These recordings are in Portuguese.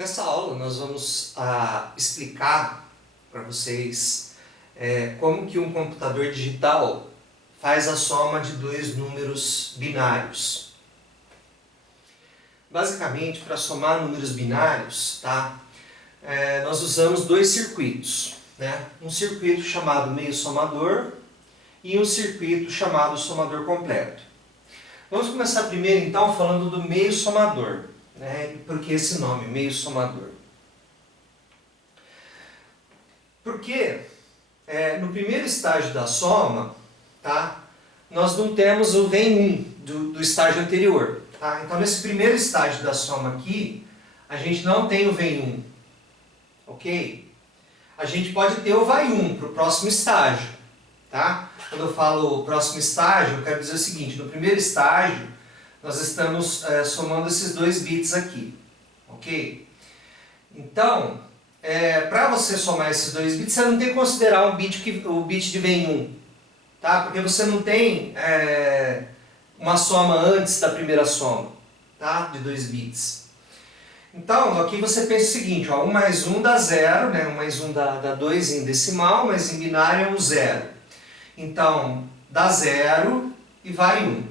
Nessa aula nós vamos explicar para vocês como que um computador digital faz a soma de dois números binários. Basicamente, para somar números binários, tá? Nós usamos dois circuitos, né? Um circuito chamado meio somador e um circuito chamado somador completo. Vamos começar primeiro então falando do meio somador, né? Por que esse nome, meio somador? Porque no primeiro estágio da soma, tá? Nós não temos o vem 1 do estágio anterior. Tá? Então nesse primeiro estágio da soma aqui, a gente não tem o vem 1. Ok? A gente pode ter o vai 1 para o próximo estágio. Tá? Quando eu falo próximo estágio, eu quero dizer o seguinte: no primeiro estágio, nós estamos somando esses dois bits aqui. Ok? Então, para você somar esses dois bits, você não tem que considerar o bit de vem 1. Tá? Porque você não tem uma soma antes da primeira soma, tá? De 2 bits. Então, aqui você pensa o seguinte, ó, 1 mais 1 dá 0, né? 1 mais 1 dá 2 em decimal, mas em binário é um 0. Então, dá 0 e vai 1.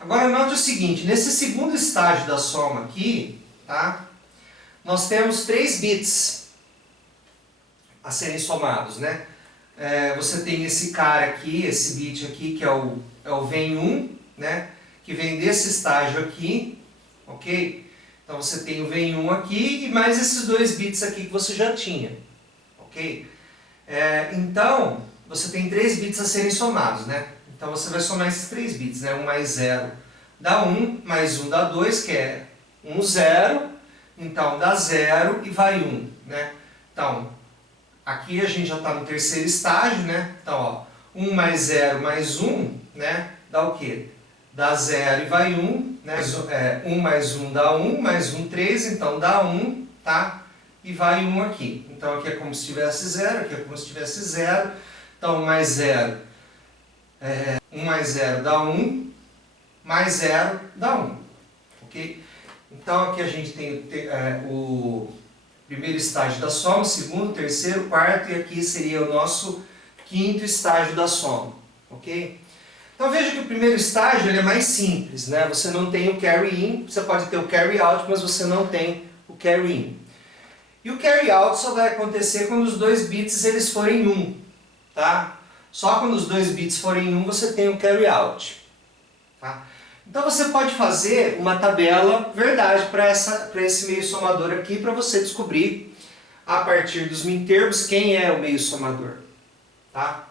Agora, note o seguinte, nesse segundo estágio da soma aqui, tá? Nós temos 3 bits a serem somados, né? Você tem esse cara aqui, esse bit aqui, que é o vem 1, né? Que vem desse estágio aqui, ok? Então você tem o vem 1 aqui e mais esses 2 bits aqui que você já tinha, ok? Então, você tem 3 bits a serem somados, né? Então você vai somar esses 3 bits, né? 1 mais 0 dá 1, mais 1 dá 2, que é 1, 0. Então dá 0 e vai 1, né? Então, aqui a gente já está no terceiro estágio, né? Então, ó, 1 mais 0 mais 1, né? Dá o quê? Dá 0 e vai 1, né? 1 mais 1 dá 1, mais 1, 3, então dá 1, tá? E vai 1 aqui. Então aqui é como se tivesse 0, aqui é como se tivesse 0. Então 1 mais 0, 1 mais 0 dá 1, mais 0 dá 1, ok? Então aqui a gente tem o primeiro estágio da soma, segundo, terceiro, quarto, e aqui seria o nosso quinto estágio da soma, ok? Então veja que o primeiro estágio ele é mais simples, né? Você não tem o carry in, você pode ter o carry out, mas você não tem o carry in. E o carry out só vai acontecer quando os 2 bits eles forem 1, tá? Só quando os 2 bits forem 1 você tem o carry out, tá? Então você pode fazer uma tabela verdade para esse meio somador aqui, para você descobrir a partir dos mintermos quem é o meio somador, tá?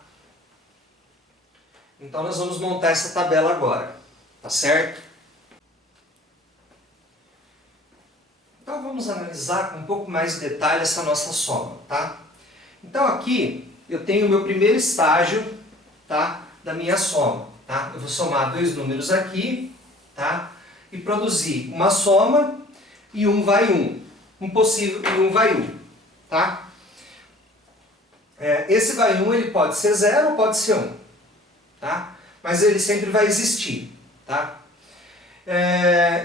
Então nós vamos montar essa tabela agora, tá certo? Então vamos analisar com um pouco mais de detalhe essa nossa soma, tá? Então aqui eu tenho o meu primeiro estágio, tá, da minha soma, tá? Eu vou somar dois números aqui, tá? E produzir uma soma e um vai 1, um possível e um vai 1, tá? Esse vai 1 ele pode ser 0 ou pode ser 1. Tá? Mas ele sempre vai existir, tá?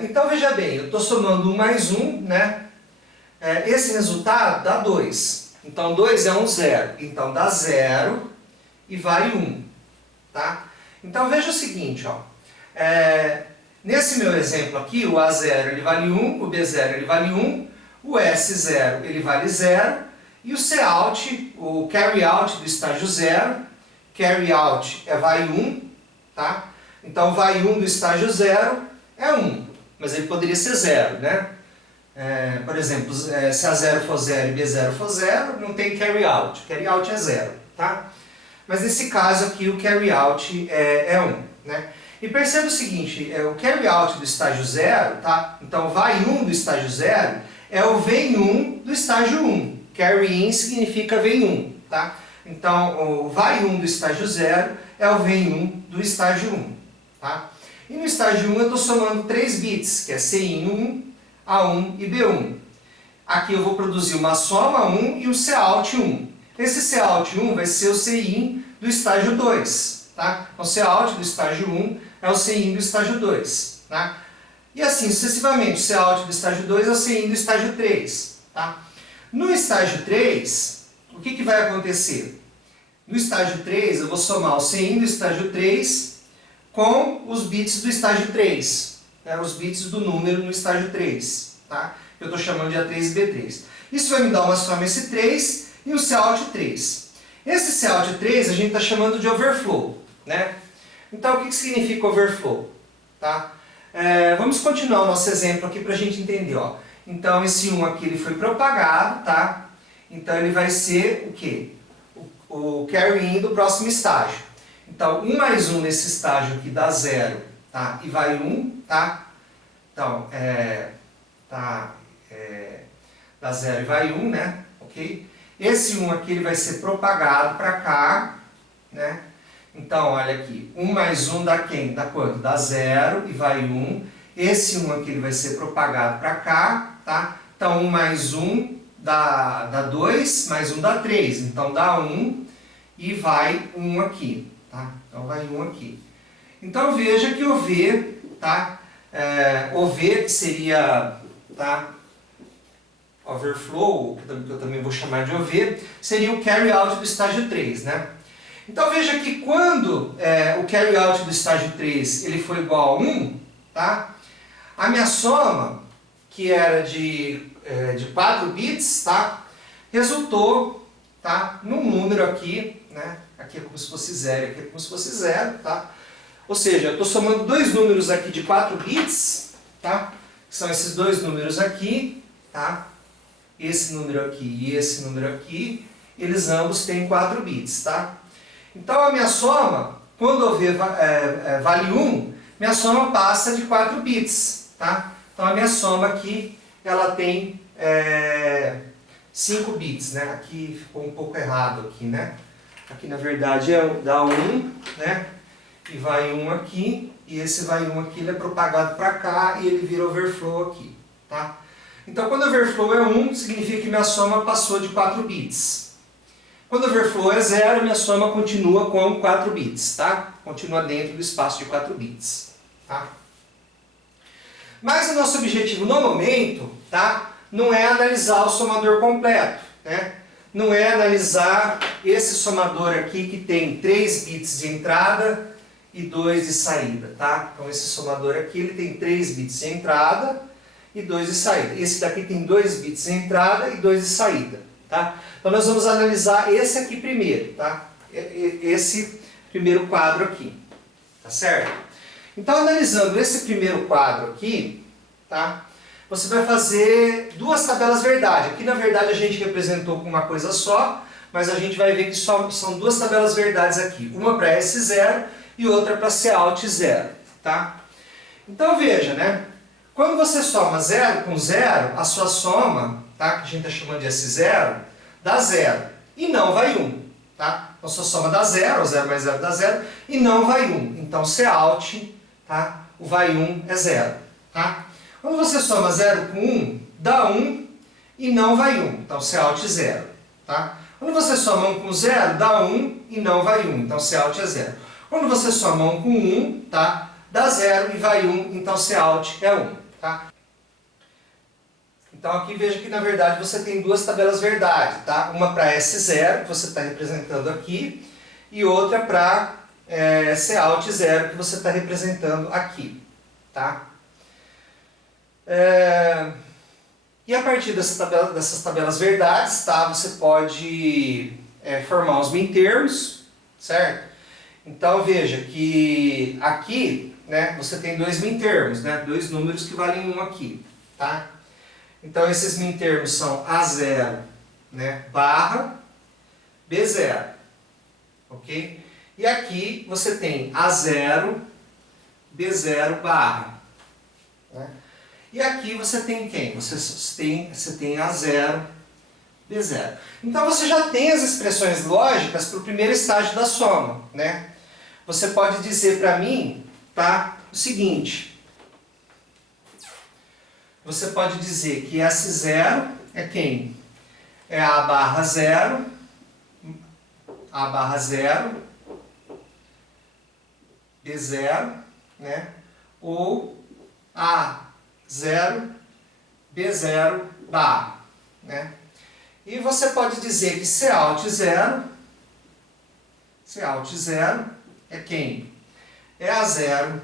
Então veja bem, eu estou somando 1 mais 1, né? Esse resultado dá 2. Então 2 é um 0. Então dá 0 e vai 1, tá? Então veja o seguinte, ó. Nesse meu exemplo aqui, o A0 ele vale 1, o B0 ele vale 1, o S0 ele vale 0 e o Cout, o carry out do estágio 0, carry out vai 1, tá? Então vai 1 do estágio 0 é 1, mas ele poderia ser 0, né? Por exemplo, se A0 for 0 e B0 for 0, não tem carry out é 0, tá? Mas nesse caso aqui o carry out é 1, né? E perceba o seguinte, o carry out do estágio 0, tá? Então vai 1 do estágio 0 é o vem 1 do estágio 1, carry in significa vem 1, tá? Então, o vai 1 do estágio 0 é o vem 1 do estágio 1. Tá? E no estágio 1 eu estou somando 3 bits, que é CIN1, A1 e B1. Aqui eu vou produzir uma soma 1 e um Cout1. Esse Cout1 vai ser o CIN do estágio 2. Tá? O Cout do estágio 1 é o CIN do estágio 2. Tá? E assim sucessivamente, o Cout do estágio 2 é o CIN do estágio 3. Tá? No estágio 3, o que vai acontecer? No estágio 3, eu vou somar o CIN do estágio 3 com os bits do estágio 3. Né? Os bits do número no estágio 3. Tá? Eu estou chamando de A3 e B3. Isso vai me dar uma soma S3 e um Cout 3. Esse Cout 3 a gente está chamando de overflow. Né? Então, o que significa overflow? Tá? Vamos continuar o nosso exemplo aqui para a gente entender. Ó. Então, esse 1 aqui ele foi propagado. Tá? Então, ele vai ser o quê? O carry-in do próximo estágio. Então, 1 mais 1 nesse estágio aqui dá 0, tá? E vai 1, tá? Então, dá 0 e vai 1, né? Ok? Esse 1 aqui ele vai ser propagado para cá, né? Então, olha aqui, 1 mais 1 dá quem? Dá quanto? Dá 0 e vai 1. Esse 1 aqui ele vai ser propagado para cá, tá? Então, 1 mais 1 dá 2, mais 1 dá 3. Então, dá 1 e vai 1 aqui, tá? Então, vai 1 aqui. Então, veja que o V, tá? O V que seria, tá? Overflow, que eu também vou chamar de OV, seria o carry out do estágio 3, né? Então, veja que quando o carry out do estágio 3 ele foi igual a 1, tá? A minha soma, que era de 4 bits, tá? Resultou, tá? Num número aqui, né? Aqui é como se fosse 0, aqui é como se fosse 0, tá? Ou seja, eu estou somando dois números aqui de 4 bits, tá? Que são esses dois números aqui, tá? Esse número aqui e esse número aqui, eles ambos têm 4 bits, tá? Então a minha soma, quando o V vale 1, minha soma passa de 4 bits, tá? Então a minha soma aqui, ela tem 5 bits, né? Aqui ficou um pouco errado aqui, né? Aqui na verdade dá 1, né? E vai 1 aqui, e esse vai 1 aqui, ele é propagado para cá e ele vira overflow aqui, tá? Então quando o overflow é 1, significa que minha soma passou de 4 bits. Quando o overflow é 0, minha soma continua com 4 bits, tá? Continua dentro do espaço de 4 bits, tá? Mas o nosso objetivo no momento, tá? Não é analisar o somador completo, né? Não é analisar esse somador aqui que tem 3 bits de entrada e 2 de saída, tá? Então esse somador aqui ele tem 3 bits de entrada e 2 de saída. Esse daqui tem 2 bits de entrada e 2 de saída, tá? Então nós vamos analisar esse aqui primeiro, tá? Esse primeiro quadro aqui, tá certo? Então analisando esse primeiro quadro aqui, tá? Você vai fazer duas tabelas verdade. Aqui na verdade a gente representou com uma coisa só, mas a gente vai ver que são duas tabelas verdades aqui. Uma para S0 e outra para Cout 0, tá? Então veja, né? Quando você soma 0 com 0, a sua soma, tá? Que a gente está chamando de S0, dá 0 e não vai 1, tá? Então sua soma dá 0, 0 mais 0 dá 0 e não vai 1. Então Cout, tá? O vai 1 é 0, tá? Quando você soma 0 com 1, dá 1 e não vai 1. Então Cout 0, tá? Quando você soma 1 com 0, dá 1 e não vai 1. Então Cout é 0. Quando você soma 1 com 1, tá? Dá 0 e vai 1, então Cout é 1, tá? Então aqui veja que na verdade você tem duas tabelas verdade, tá? Uma para S0, que você está representando aqui, e outra para Cout 0, que você está representando aqui, tá? E a partir dessas tabelas verdades, tá? Você pode formar os mintermos, certo? Então veja que aqui, né, você tem dois mintermos, né, dois números que valem 1 aqui, tá? Então esses mintermos são A0, né, barra B0, ok? E aqui você tem A0, B0 barra, né? E aqui você tem quem? Você tem A0, B0. Então você já tem as expressões lógicas para o primeiro estágio da soma, né? Você pode dizer para mim, tá, o seguinte. Você pode dizer que S0 é quem? É A barra 0, B0, né? Ou A0, B0 barra, né? E você pode dizer que Cout 0, Cout 0 é quem? É A0,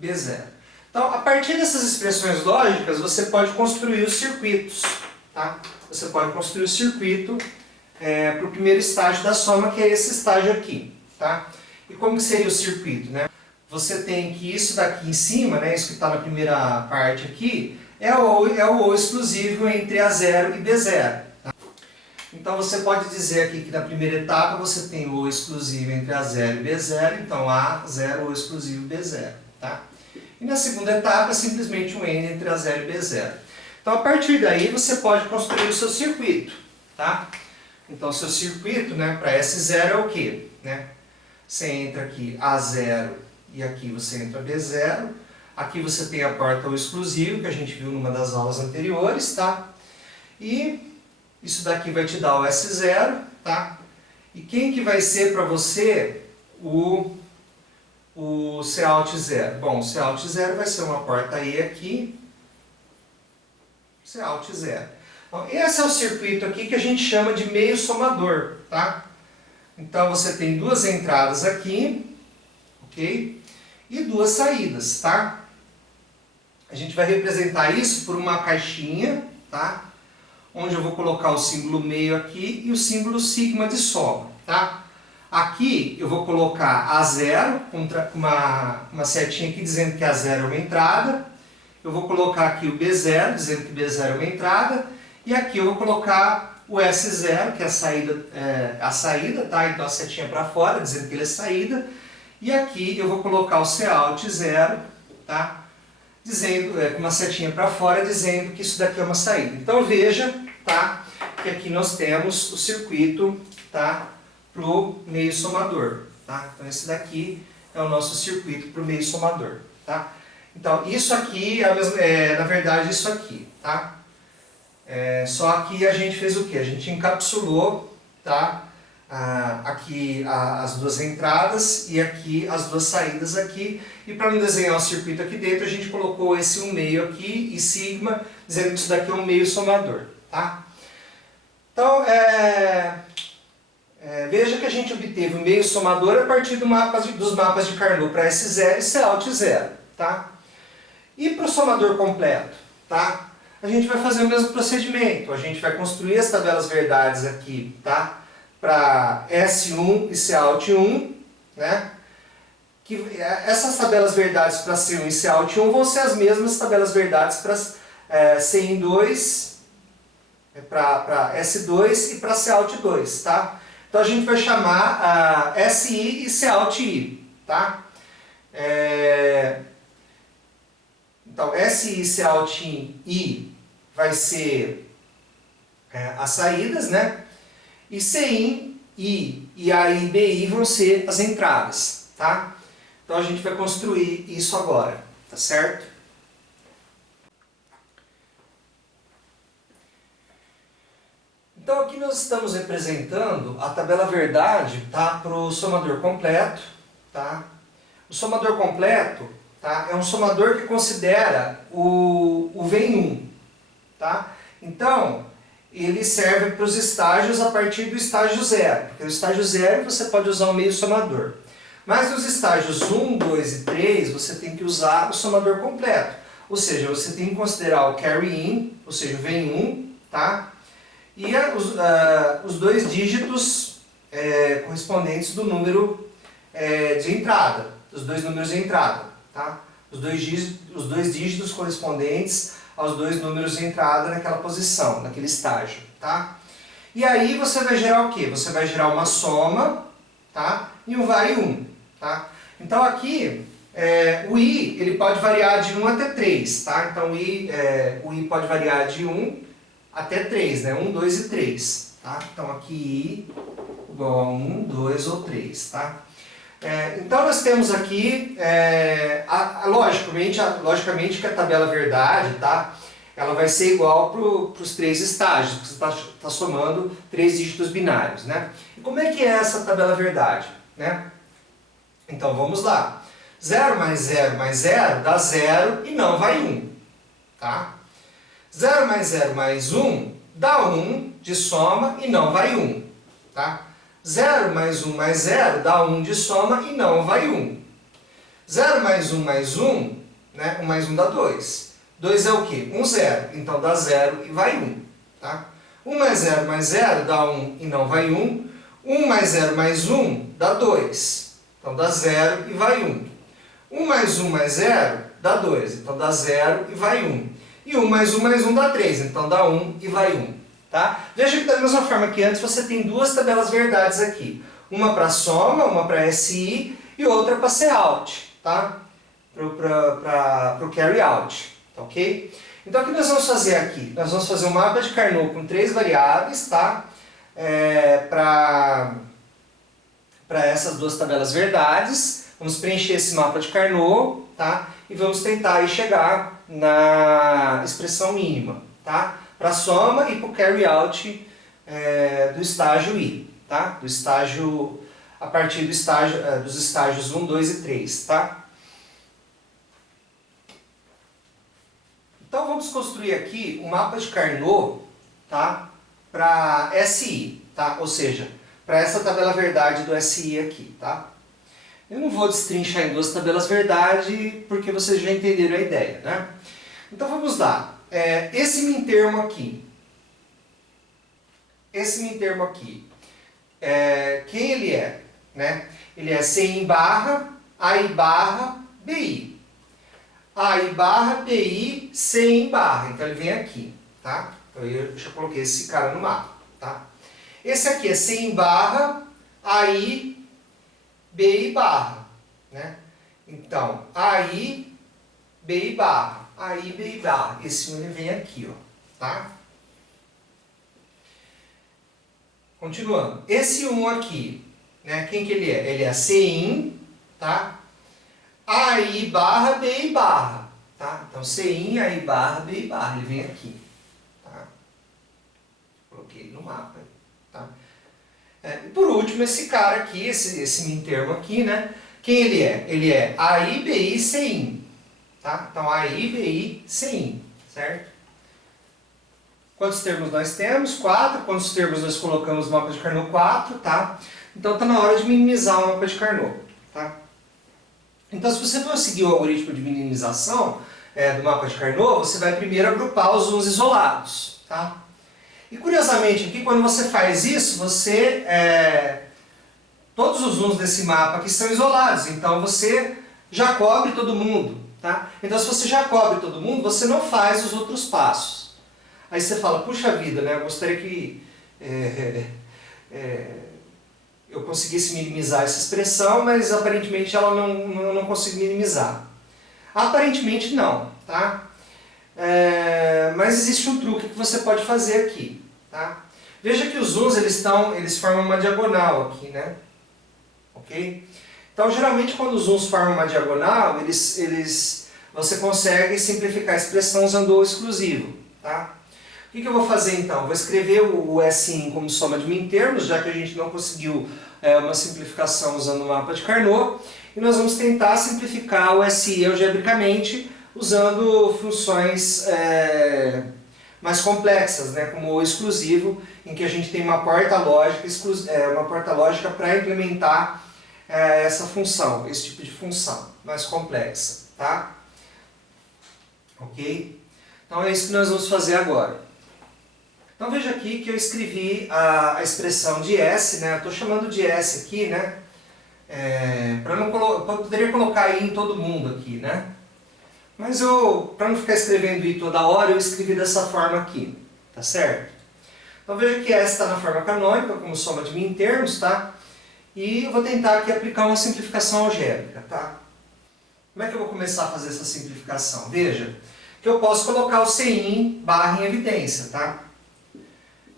B0. Então, a partir dessas expressões lógicas, você pode construir os circuitos, tá? Você pode construir o circuito para o primeiro estágio da soma, que é esse estágio aqui, tá? E como que seria o circuito, né? Você tem que isso daqui em cima, né, isso que está na primeira parte aqui, é o ou exclusivo entre A0 e B0. Tá? Então você pode dizer aqui que na primeira etapa você tem o ou exclusivo entre A0 e B0, então A0 ou exclusivo B0. Tá? E na segunda etapa, simplesmente um N entre A0 e B0. Então, a partir daí, você pode construir o seu circuito. Tá? Então, o seu circuito, né, para S0 é o quê? Né? Você entra aqui A0 e aqui você entra B0. Aqui você tem a porta ou exclusivo, que a gente viu numa das aulas anteriores. Tá? E isso daqui vai te dar o S0. Tá? E quem que vai ser para você o Cout 0? Bom, o Cout 0 vai ser uma porta E aqui, Cout 0. Bom, esse é o circuito aqui que a gente chama de meio somador, tá? Então você tem duas entradas aqui, ok? E duas saídas, tá? A gente vai representar isso por uma caixinha, tá? Onde eu vou colocar o símbolo meio aqui e o símbolo sigma de soma, tá? Aqui eu vou colocar A0, com uma setinha aqui dizendo que A0 é uma entrada. Eu vou colocar aqui o B0, dizendo que B0 é uma entrada. E aqui eu vou colocar o S0, que é a saída, tá? Então a setinha para fora, dizendo que ele é saída. E aqui eu vou colocar o Cout 0, tá? Dizendo, com uma setinha para fora, dizendo que isso daqui é uma saída. Então veja, tá? Que aqui nós temos o circuito, tá? Para o meio somador, tá? Então esse daqui é o nosso circuito para o meio somador, tá? Então isso aqui na verdade isso aqui, tá? Só que a gente fez o que? A gente encapsulou, tá? Aqui as duas entradas e aqui as duas saídas aqui, e para não desenhar o circuito aqui dentro a gente colocou esse 1/2 aqui e sigma, dizendo que isso daqui é um meio somador, tá? Então veja que a gente obteve o meio somador a partir dos mapas de Carnot para S0 e Cout 0. Tá? E para o somador completo? Tá? A gente vai fazer o mesmo procedimento. A gente vai construir as tabelas verdades aqui, tá? Para S1 e Cout 1. Né? Essas tabelas verdades para C1 e Cout 1 vão ser as mesmas tabelas verdades para CIN2, para S2 e para Cout 2. Tá? Então a gente vai chamar SI e Cout I, tá? Então SI e Cout I vai ser as saídas, né? E CIN, I e AI e BI vão ser as entradas, tá? Então a gente vai construir isso agora, tá certo? Então aqui nós estamos representando a tabela verdade, tá, para o somador completo. Tá? O somador completo, tá, é um somador que considera o VEM1. Tá? Então ele serve para os estágios a partir do estágio 0. Porque no estágio 0 você pode usar o meio somador. Mas nos estágios 1, 2 e 3 você tem que usar o somador completo. Ou seja, você tem que considerar o carry-in, ou seja, o VEM1, tá? E os dois dígitos correspondentes do número de entrada, os dois números de entrada, tá? Os dois dígitos correspondentes aos dois números de entrada naquela posição, naquele estágio, tá? E aí você vai gerar o quê? Você vai gerar uma soma, tá? E um var 1, tá? Então aqui o I ele pode variar de 1 até 3, tá? Então o I pode variar de 1 até 3, né? 1, 2 e 3. Tá? Então aqui I igual a 1, 2 ou 3. Tá? Então nós temos aqui, logicamente que a tabela verdade, tá? Ela vai ser igual para os três estágios, porque você está somando três dígitos binários. Né? E como é que é essa tabela verdade? Né? Então vamos lá. 0 mais 0 mais 0 dá 0 e não vai 1. Tá? 0 mais 0 mais 1 dá 1 de soma e não vai 1. Tá? 0 mais 1 mais 0 dá 1 de soma e não vai 1. 0 mais 1 mais 1, né? 1 mais 1 dá 2. 2 é o quê? 1, 0. Então dá 0 e vai 1. Tá? 1 mais 0 dá 1 e não vai 1. 1 mais 0 mais 1 dá 2. Então dá 0 e vai 1. 1 mais 0 dá 2. Então dá 0 e vai 1. E 1 mais 1 dá 3. Então dá 1 e vai 1. Tá? Veja que da mesma forma que antes você tem duas tabelas verdades aqui. Uma para soma, uma para SI e outra para cout. Tá? Para o carry out. Tá, ok? Então o que nós vamos fazer aqui? Nós vamos fazer um mapa de Carnot com 3 variáveis, tá? Para essas duas tabelas verdades. Vamos preencher esse mapa de Carnot, tá? E vamos tentar aí chegar na expressão mínima, tá? Para a soma e para o carry out do estágio I, tá? Do estágio, a partir do estágio, dos estágios 1, 2 e 3, tá? Então vamos construir aqui um mapa de Carnot, tá? Para SI, tá? Ou seja, para essa tabela verdade do SI aqui, tá? Eu não vou destrinchar em duas tabelas verdade porque vocês já entenderam a ideia, né? Então vamos lá. Esse mintermo aqui, quem ele é? Né? Ele é CI barra, AI barra, BI. AI barra, BI, CI barra. Então ele vem aqui, tá? Então eu já coloquei esse cara no mapa, tá? Esse aqui é CI barra, AI, BI barra, né? Então, AI, BI barra. Aí, BI barra. Esse 1 ele vem aqui, ó, tá? Continuando. Esse 1 aqui, né? Quem que ele é? Ele é CIN, tá? AI barra, BI barra, tá? Então, CIN, AI barra, BI barra. Ele vem aqui, tá? Coloquei ele no mapa, tá? E por último, esse cara aqui, esse mintermo aqui, né? Quem ele é? Ele é AI, BI, CIN. Tá? Então, AI, BI, CIN, certo? Quantos termos nós temos? 4. Quantos termos nós colocamos no mapa de Carnot? 4, tá? Então, está na hora de minimizar o mapa de Carnot, tá? Então, se você for seguir o algoritmo de minimização do mapa de Carnot, você vai primeiro agrupar os uns isolados, tá? E, curiosamente, aqui, quando você faz isso, todos os uns desse mapa aqui são isolados, então você já cobre todo mundo. Tá? Então, se você já cobre todo mundo, você não faz os outros passos. Aí você fala, puxa vida, né? Eu gostaria que eu conseguisse minimizar essa expressão, mas aparentemente ela eu não consigo minimizar. Aparentemente não, tá? Mas existe um truque que você pode fazer aqui, tá? Veja que os uns eles formam uma diagonal aqui, né? Ok? Então, geralmente, quando os uns formam uma diagonal, você consegue simplificar a expressão usando o exclusivo. Tá? O que eu vou fazer, então? Vou escrever o SIN como soma de mintermos, já que a gente não conseguiu uma simplificação usando o mapa de Carnot. E nós vamos tentar simplificar o SI algebricamente usando funções mais complexas, né? Como o exclusivo, em que a gente tem uma porta lógica para implementar essa função, esse tipo de função mais complexa, tá? Ok? Então é isso que nós vamos fazer agora. Então veja aqui que eu escrevi a expressão de S, né? Eu estou chamando de S aqui, né? Eu poderia colocar I em todo mundo aqui, né? Mas para não ficar escrevendo I toda hora, eu escrevi dessa forma aqui, tá certo? Então veja que S está na forma canônica, como soma de mintermos, tá? E eu vou tentar aqui aplicar uma simplificação algébrica, tá? Como é que eu vou começar a fazer essa simplificação? Veja que eu posso colocar o CIN barra em evidência, tá?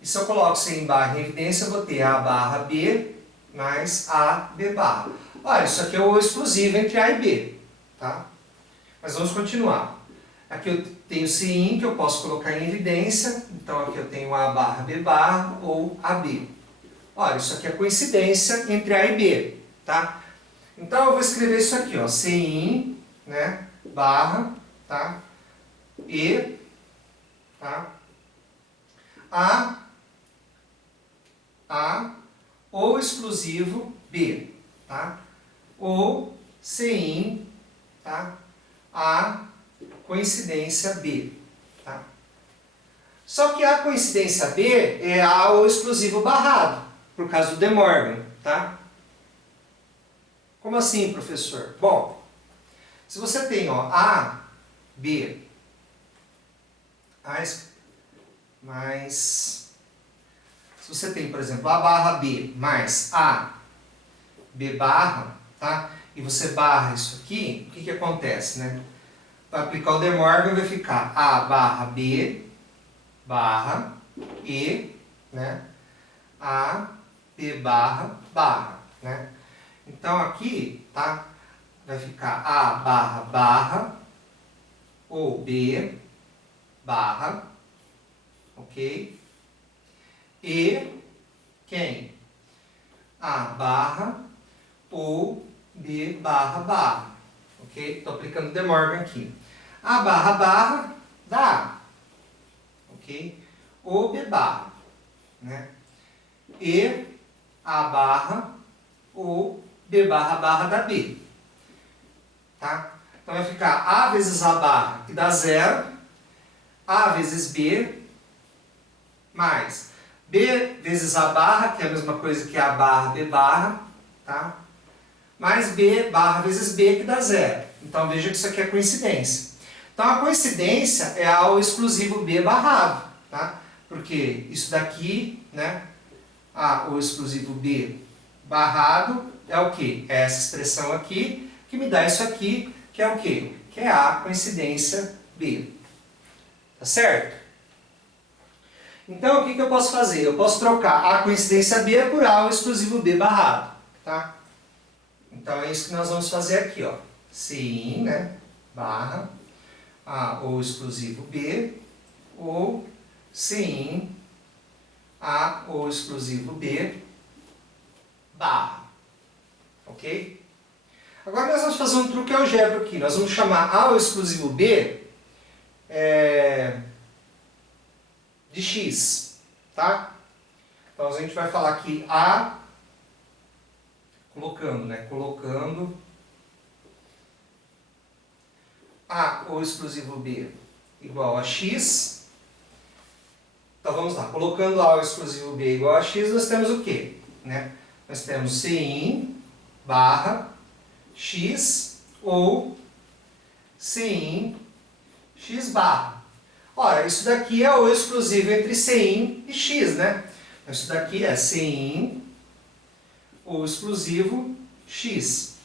E se eu coloco CIN barra em evidência, eu vou ter A barra B mais A B barra. Olha, isso aqui é o exclusivo entre A e B, tá? Mas vamos continuar. Aqui eu tenho CIN que eu posso colocar em evidência, então aqui eu tenho A barra B barra ou AB. Olha, isso aqui é coincidência entre A e B, tá? Então eu vou escrever isso aqui, ó, CIN, né, barra, tá, E, tá, A ou exclusivo B, tá? Ou Sim, tá? A coincidência B, tá? Só que a coincidência B é A ou exclusivo barrado, por causa do De Morgan, tá? Como assim, professor? Bom, se você tem, ó, A, B, mais... Se você tem, por exemplo, A barra B mais A, B barra, tá? E você barra isso aqui, o que que acontece, né? Para aplicar o De Morgan vai ficar A barra B barra E, né? A, B barra, né? Então aqui, tá? Vai ficar A barra ou B barra, ok? E quem? A barra ou B barra, ok? Estou aplicando De Morgan aqui. A barra dá A, ok? Ou B barra, né? E A barra ou B barra dá B, tá? Então vai ficar A vezes A barra, que dá 0, A vezes B, mais B vezes A barra, que é a mesma coisa que A barra, B barra, tá? Mais B barra vezes B, que dá 0. Então veja que isso aqui é coincidência. Então a coincidência é A ou exclusivo B barrado, tá? Porque isso daqui, né? A ou exclusivo B barrado é o quê? É essa expressão aqui, que me dá isso aqui, que é o quê? Que é A coincidência B. Tá certo? Então, o que que eu posso fazer? Eu posso trocar A coincidência B por A ou exclusivo B barrado, tá? Então, é isso que nós vamos fazer aqui, ó. Sim, né? Barra A ou exclusivo B ou sim A ou exclusivo B barra. Ok? Agora nós vamos fazer um truque algébrico aqui. Nós vamos chamar A ou exclusivo B de x, tá? Então a gente vai falar aqui A, colocando, né? Colocando A ou exclusivo B igual a x. Então vamos lá, colocando A ou exclusivo B igual a x, nós temos o quê? Né? Nós temos Cin barra x ou Cin x barra. Ora, isso daqui é o exclusivo entre Cin e x, né? Então, isso daqui é Cin ou exclusivo x.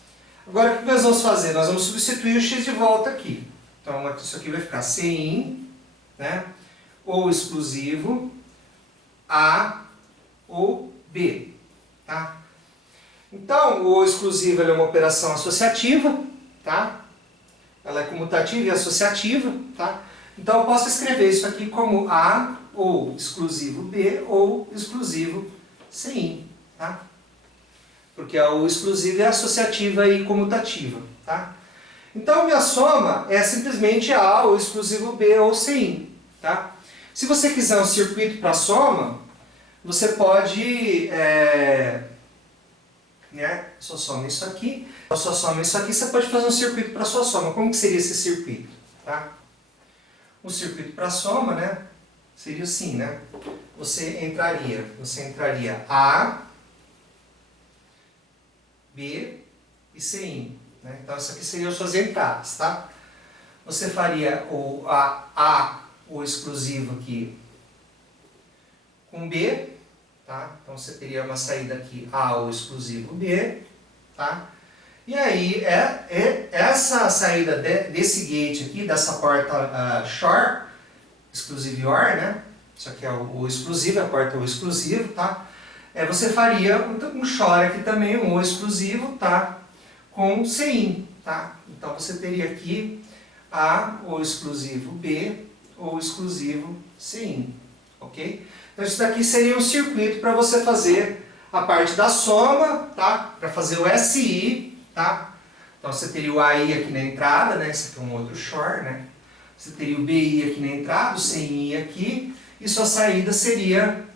Agora, o que nós vamos fazer? Nós vamos substituir o x de volta aqui. Então, isso aqui vai ficar Cin, né? Ou exclusivo A ou B, tá? Então, o exclusivo é uma operação associativa, tá? Ela é comutativa e associativa, tá? Então, eu posso escrever isso aqui como A ou exclusivo B ou exclusivo Cin, tá? Porque o exclusivo é associativa e comutativa, tá? Então, minha soma é simplesmente A ou exclusivo B ou Cin, tá? Se você quiser um circuito para soma, você pode, né, só soma isso aqui, só soma isso aqui, você pode fazer um circuito para sua soma. Como que seria esse circuito? Tá? O circuito para soma, né, seria assim, né? Você entraria A, B e Cin, né? Então, isso aqui seriam as suas entradas, tá? Você faria o A o exclusivo aqui com B, tá? Então você teria uma saída aqui A ou exclusivo B, tá? E aí essa saída desse gate aqui, dessa porta XOR, exclusive OR, né? Isso aqui é o exclusivo, a porta o exclusivo, tá? Você faria um XOR aqui também, um O exclusivo, tá? Com Cin, tá? Então você teria aqui A ou exclusivo B ou exclusivo Cin, ok? Então isso daqui seria um circuito para você fazer a parte da soma, tá? Para fazer o SI, tá? Então você teria o AI aqui na entrada, né? Esse aqui é um outro XOR, né? Você teria o BI aqui na entrada, o CI aqui, e sua saída seria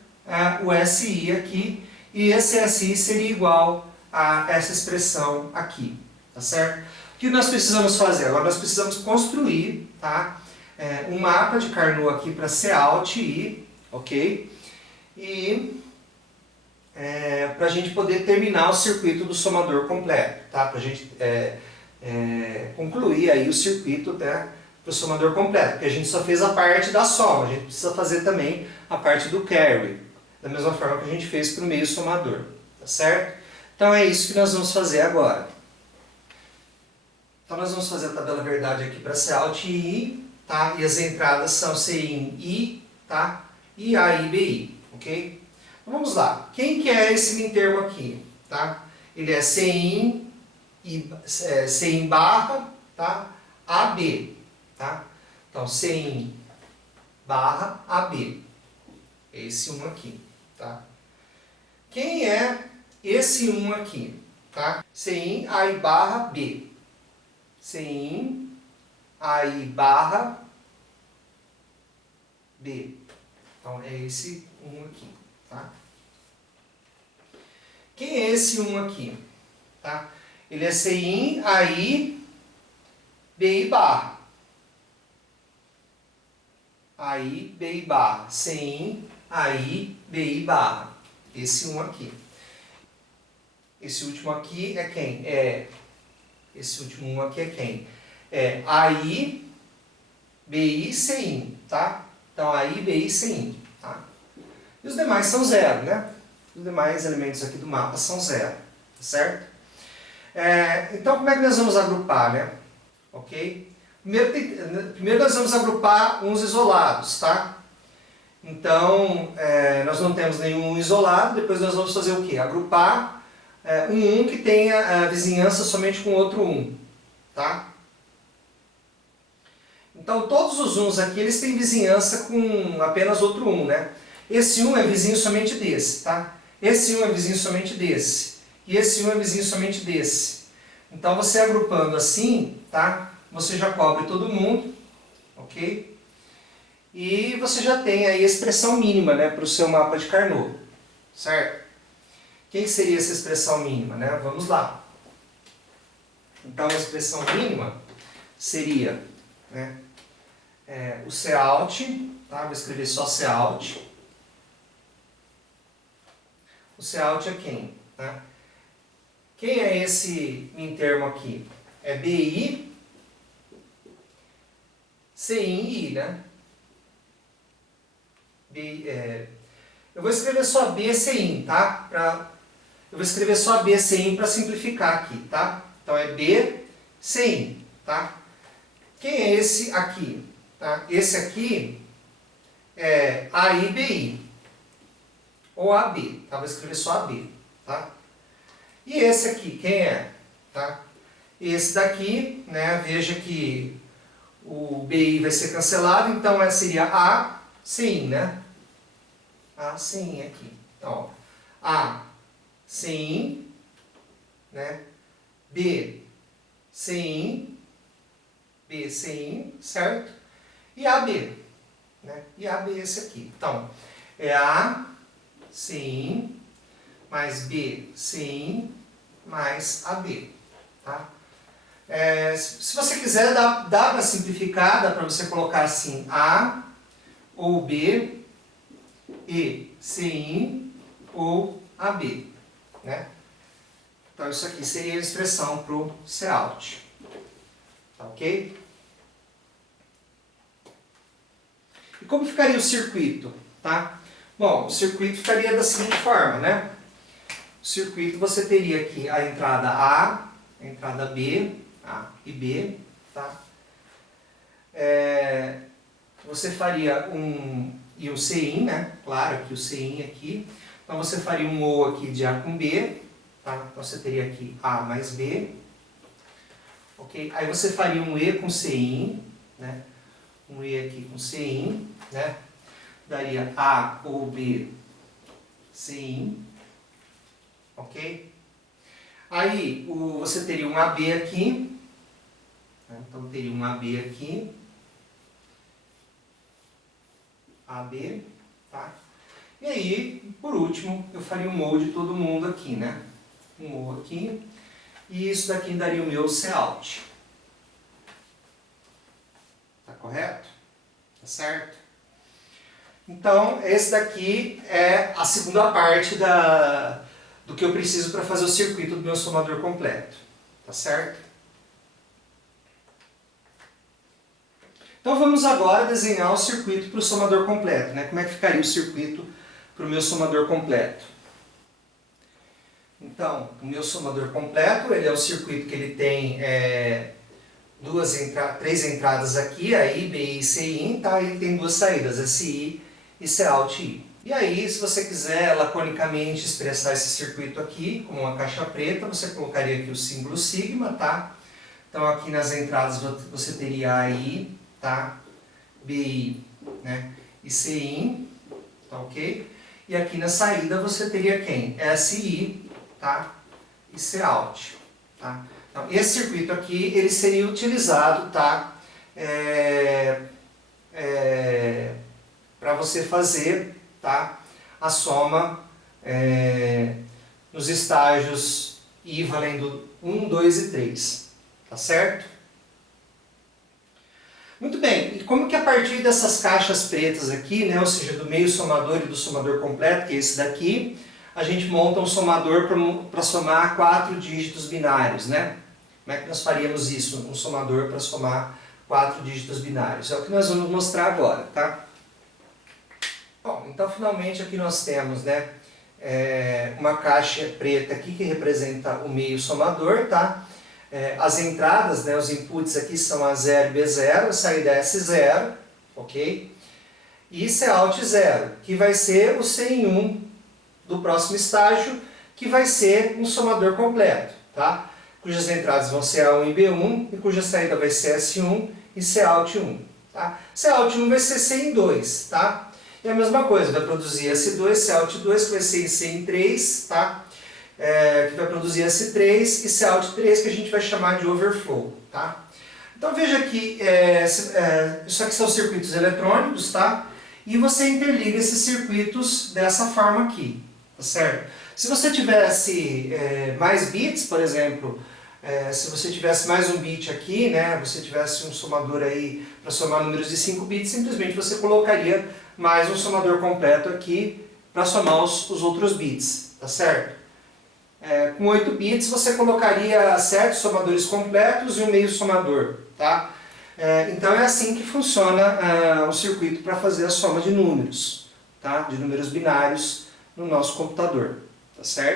o SI aqui, e esse SI seria igual a essa expressão aqui, tá certo? O que nós precisamos fazer? Agora nós precisamos construir, tá? Um mapa de Carnot aqui para Cout I, ok? E para a gente poder terminar o circuito do somador completo, tá? Para a gente concluir aí o circuito, né, para o somador completo, porque a gente só fez a parte da soma, a gente precisa fazer também a parte do carry, da mesma forma que a gente fez para o meio somador, tá certo? Então é isso que nós vamos fazer agora. Então nós vamos fazer a tabela verdade aqui para Cout I, tá? E as entradas são Cin I, tá? E AI BI, ok? Então vamos lá. Quem que é esse mintermo aqui, tá? Ele é Cin barra, tá? AB, tá? Então Cin barra AB. Esse 1 aqui, tá? Quem é esse 1 aqui, tá? Cin AI barra B. Cin AI barra B. Então é esse 1 aqui, tá? Quem é esse 1 aqui? Tá? Ele é Cin AI BI barra. AI BI barra. Cin AI BI barra. Esse 1 aqui. Esse último aqui é quem? Esse último 1 aqui é quem? É AI BI Cin, tá? Então AI BI Cin, tá? E os demais são zero, né? Os demais elementos aqui do mapa são zero, certo? Então como é que nós vamos agrupar, né? Ok? Primeiro nós vamos agrupar uns isolados, tá? Então nós não temos nenhum isolado, depois nós vamos fazer o quê? Agrupar um 1 que tenha a vizinhança somente com outro 1, tá? Então todos os 1s aqui eles têm vizinhança com apenas outro 1, né? Esse 1 é vizinho somente desse, tá? Esse 1 é vizinho somente desse. E esse 1 é vizinho somente desse. Então você agrupando assim, tá? Você já cobre todo mundo, ok? E você já tem aí a expressão mínima, né, para o seu mapa de Carnot, certo? Quem seria essa expressão mínima, né? Vamos lá. Então a expressão mínima seria, né, o Cout, tá? Vou escrever só Cout. O Cout é quem? Tá? Quem é esse mintermo aqui? É BI, Cin e I, né? Eu vou escrever só B, Cin, tá? Eu vou escrever só B, Cin para simplificar aqui, tá? Então é B, Cin, tá? Quem é esse aqui? Tá? Esse aqui é AI BI. Ou AB, tá? Vou escrever só AB, tá? E esse aqui, quem é? Tá? Esse daqui, né? Veja que o BI vai ser cancelado, então seria A, Cin, né? A, Cin aqui. Então, ó, A, Cin, né? B, Cin, B, Cin, certo? E AB, né? E AB esse aqui. Então, é A, Cin, mais B, Cin, mais AB, tá? Se você quiser, dá para simplificar, dá para você colocar assim, A ou B, E, Cin ou AB, né? Então isso aqui seria a expressão para o Cout, tá ok? E como ficaria o circuito, tá? Bom, o circuito ficaria da seguinte forma, né? O circuito você teria aqui a entrada A, a entrada B, A e B, tá? Você faria e o Cin, né? Claro que o Cin aqui. Então você faria um O aqui de A com B, tá? Então você teria aqui A mais B, ok? Aí você faria um E com Cin, né? Um E aqui com Cin, né? Daria A ou B, Cin, ok? Aí você teria um AB aqui, né? Então teria um AB aqui, AB, Tá? E aí, por último, eu faria um mol de todo mundo aqui, né? Um mol aqui. E isso daqui daria o meu Cout. Tá correto? Tá certo? Então, esse daqui é a segunda parte do que eu preciso para fazer o circuito do meu somador completo. Tá certo? Então vamos agora desenhar o circuito para o somador completo, né? Como é que ficaria o circuito para o meu somador completo? Então, o meu somador completo, ele é o circuito que ele tem três entradas aqui, a I, B, I e C, I, tá? Ele tem duas saídas, SI e Cout I. E aí, se você quiser laconicamente expressar esse circuito aqui, como uma caixa preta, você colocaria aqui o símbolo sigma, tá? Então aqui nas entradas você teria AI, tá? BI, né? E CIN, tá ok? E aqui na saída você teria quem? SI, tá? E Cout, tá? Então esse circuito aqui, ele seria utilizado, tá? Para você fazer, tá? A soma nos estágios I valendo 1, 2 e 3, tá certo? Muito bem, e como que a partir dessas caixas pretas aqui, né, ou seja, do meio somador e do somador completo, que é esse daqui, a gente monta um somador para somar 4 dígitos binários, né? Como é que nós faríamos isso, um somador para somar 4 dígitos binários? É o que nós vamos mostrar agora, tá? Bom, então finalmente aqui nós temos, né, uma caixa preta aqui que representa o meio somador, tá? As entradas, né, os inputs aqui são A0 e B0, a saída é S0, ok? E Cout 0, que vai ser o C em 1 do próximo estágio, que vai ser um somador completo, tá? Cujas entradas vão ser A1 e B1, e cuja saída vai ser S1 e Cout 1, tá? Cout 1 vai ser C em 2, tá? E a mesma coisa, vai produzir S2, Cout 2, que vai ser C em 3, tá? Que vai produzir S3 e Cout 3, que a gente vai chamar de overflow, tá? Então veja que isso aqui são circuitos eletrônicos, tá? E você interliga esses circuitos dessa forma aqui, tá certo? Se você tivesse mais bits, por exemplo, se você tivesse mais um bit aqui, né? Você tivesse um somador aí para somar números de 5 bits, simplesmente você colocaria mais um somador completo aqui para somar os outros bits, tá certo? Com 8 bits você colocaria 7 somadores completos e um meio somador, tá? Então é assim que funciona o circuito para fazer a soma de números, tá? De números binários no nosso computador, tá certo?